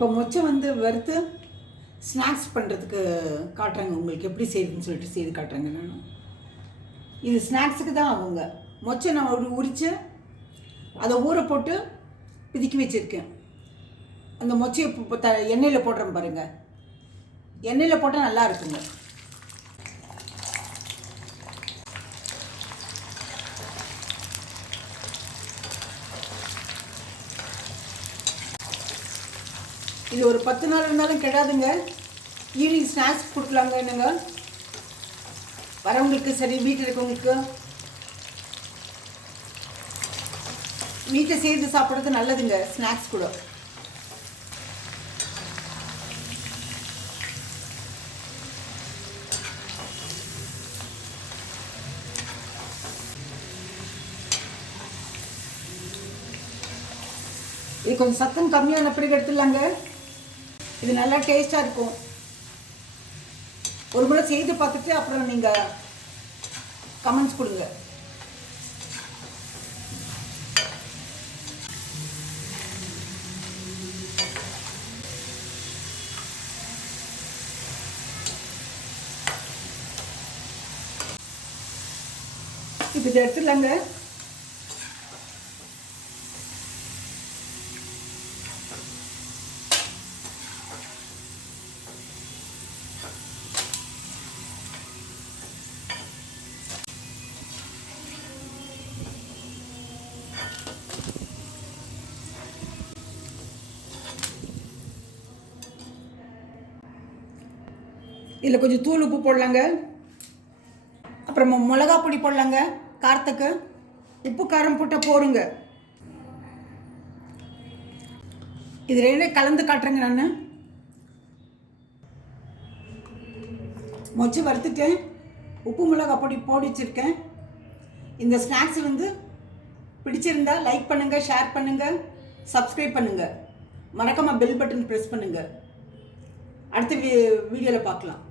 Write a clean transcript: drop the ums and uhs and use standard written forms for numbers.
இப்போ மொச்சை வந்து வறுத்து ஸ்நாக்ஸ் பண்ணுறதுக்கு காட்டுறேங்க. உங்களுக்கு எப்படி செய்யுதுன்னு சொல்லிட்டு செய்து காட்டுறேங்க. நான் இது ஸ்நாக்ஸுக்கு தான் ஆகுங்க. மொச்சை நான் உரித்து அதை ஊற போட்டு பிதுக்கி வச்சுருக்கேன். அந்த மொச்சையை இப்போ எண்ணெயில் போடுறேன் பாருங்கள். எண்ணெயில் போட்டால் நல்லா இருக்குங்க. இது ஒரு 10 நாள் இருந்தாலும் கெடாதுங்க. ஈவினிங் ஸ்நாக்ஸ் கொடுக்கலாங்க. என்னங்க வரவங்களுக்கு சரி, வீட்டில் இருக்கவங்களுக்கு வீட்டில் சேர்த்து சாப்பிட்றது நல்லதுங்க. ஸ்நாக்ஸ் கூட இது கொஞ்சம் சத்தம் கம்மியான பிறகு எடுத்துடலாங்க. இது நல்லா டேஸ்ட்டாக இருக்கும். ஒரு முறை செய்து பார்த்துட்டு அப்புறம் நீங்கள் கமெண்ட்ஸ் கொடுங்க. இப்போ இதை எடுத்துடலாங்க. இதில் கொஞ்சம் தூள் உப்பு போடலாங்க. அப்புறமா மிளகா பொடி போடலாங்க. காரத்துக்கு உப்பு காரம் போட்டால் போடுங்க. இது ரெண்டே கலந்து காட்டுறேங்க. நான் மொச்சை வறுத்துட்டேன், உப்பு மிளகா பொடி போடி வச்சுருக்கேன். இந்த ஸ்நாக்ஸ் வந்து பிடிச்சிருந்தா லைக் பண்ணுங்கள், ஷேர் பண்ணுங்கள், சப்ஸ்கிரைப் பண்ணுங்கள். மறக்காமல் பெல் பட்டன் ப்ரெஸ் பண்ணுங்கள். அடுத்த வீடியோவில் பார்க்கலாம்.